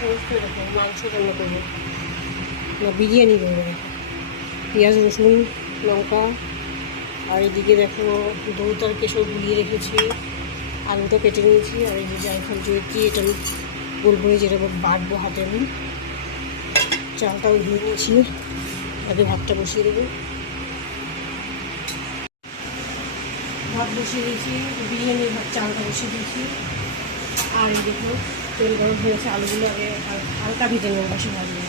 সমস্ত দেখো মাংস রান্না করবো না বিরিয়ানি করবো। পেঁয়াজ রসুন লঙ্কা আর এদিকে দেখো দুধ আর কেশর গুলিয়ে রেখেছি, আলুটা কেটে নিয়েছি। আর এই যে জায়ফল জয়িত্রী এটা আমি বলবো যেটা বাটবো হাতে, আমি চালটাও ধুয়ে নিয়েছি, আগে ভাতটা বসিয়ে দেবো। ভাত বসিয়ে দিয়েছি, বিরিয়ানি ভাত চালটা বসিয়ে দিয়েছি। আর এই দেখো তেল গরম হয়েছে, আলুগুলো আগে হালকা ভেজে নেবো, বেশি ভাজবো।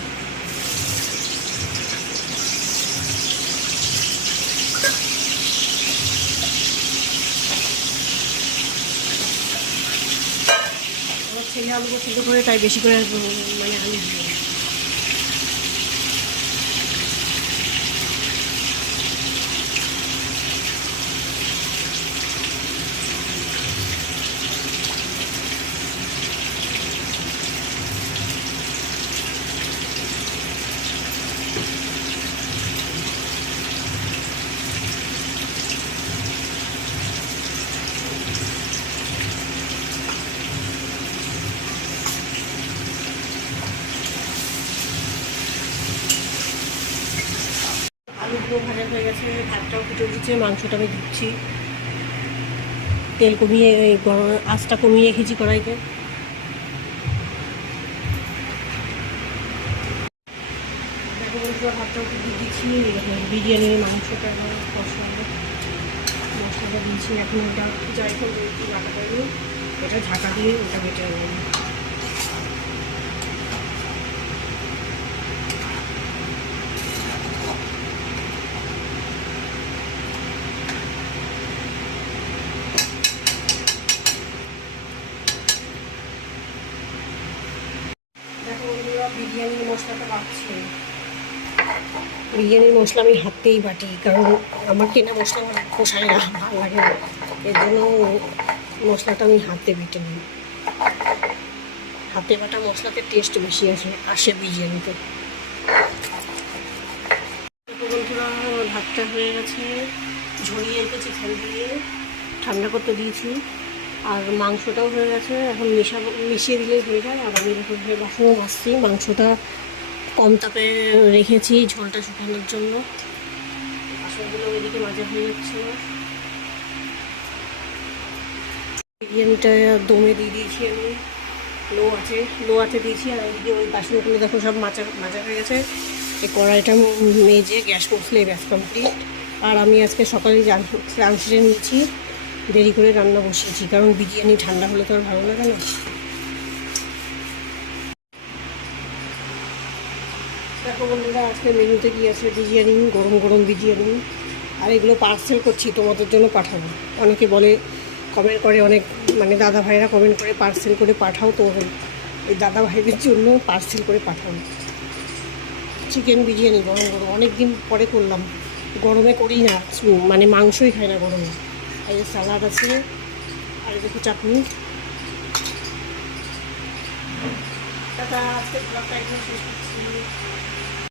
আমার ছেলে আলু পছন্দ করে, তাই বেশি করে মানে আলু দিয়ে আলুগুলো ভাজা হয়ে গেছে, ভাতটাও ফুটে উঠেছে, মাংসটা আমি দিচ্ছি। তেল কমিয়ে আঁচটা কমিয়ে রেখেছি কড়াইতে। দেখো বন্ধুরা ভাতটাও দিয়ে দিচ্ছি, বিরিয়ানির মাংসটা মশলাটা দিয়েছি। এখন ওটা জায়ফল জয়িত্রী বাটা করবো, এটা ঢাকা দিয়ে ওটা বেটে নেব। দেখো বন্ধুরা বিরিয়ানির মশলাটা বাটছি। বিরিয়ানির মশলা আমি হাতেই বাটি, কারণ আমার কেনা মশলা আমার পোষায় না, ভালো লাগে না। এর জন্য মশলাটা আমি হাতে বেটে নিই। হাতে বাটা মশলাতে টেস্ট বেশি আসে বিরিয়ানিতে। বন্ধুরা আমার ভাতটা হয়ে গেছে, ঝরিয়ে রেখেছি ফ্যান দিয়ে, ঠান্ডা করতে দিয়েছি। আর মাংসটাও হয়ে গেছে, এখন মিশিয়ে দিলেই হয়ে যায়। আর আমি এরকম বাসনও মাজছি, মাংসটা কম তাপে রেখেছি ঝোলটা শুকানোর জন্য। বাসনগুলো ওইদিকে মাজা হয়ে যাচ্ছে। বিরিয়ানিটা দমে দিয়ে দিয়েছি আমি, লো আছে দিয়েছি। আর ওইদিকে ওই বাসনগুলো দেখো সব মাজা হয়ে গেছে। এই কড়াইটা মেজে গ্যাস মুছলে ব্যাস কমপ্লিট। আর আমি আজকে সকালে স্নান সেরে নিয়েছি, দেরি করে রান্না বসিয়েছি, কারণ বিরিয়ানি ঠান্ডা হলে তো আর ভালো লাগে না। দেখো বন্ধুরা আজকে মেনুতে কি আছে, বিরিয়ানি, গরম গরম বিরিয়ানি। আর এগুলো পার্সেল করছি, তোমাদের জন্য পাঠাবো। অনেকে বলে, কমেন্ট করে, অনেক মানে দাদা ভাইরা কমেন্ট করে পার্সেল করে পাঠাও, তো এই দাদা ভাইদের জন্য পার্সেল করে পাঠাও। চিকেন বিরিয়ানি গরম গরম, অনেক দিন পরে করলাম, গরমে করি না, মানে মাংসই খাই না গরমে। আর এই স্যালাড আছে, আর দেখো চাটনি। আজকে ব্লগটা একদম শেষ করছি।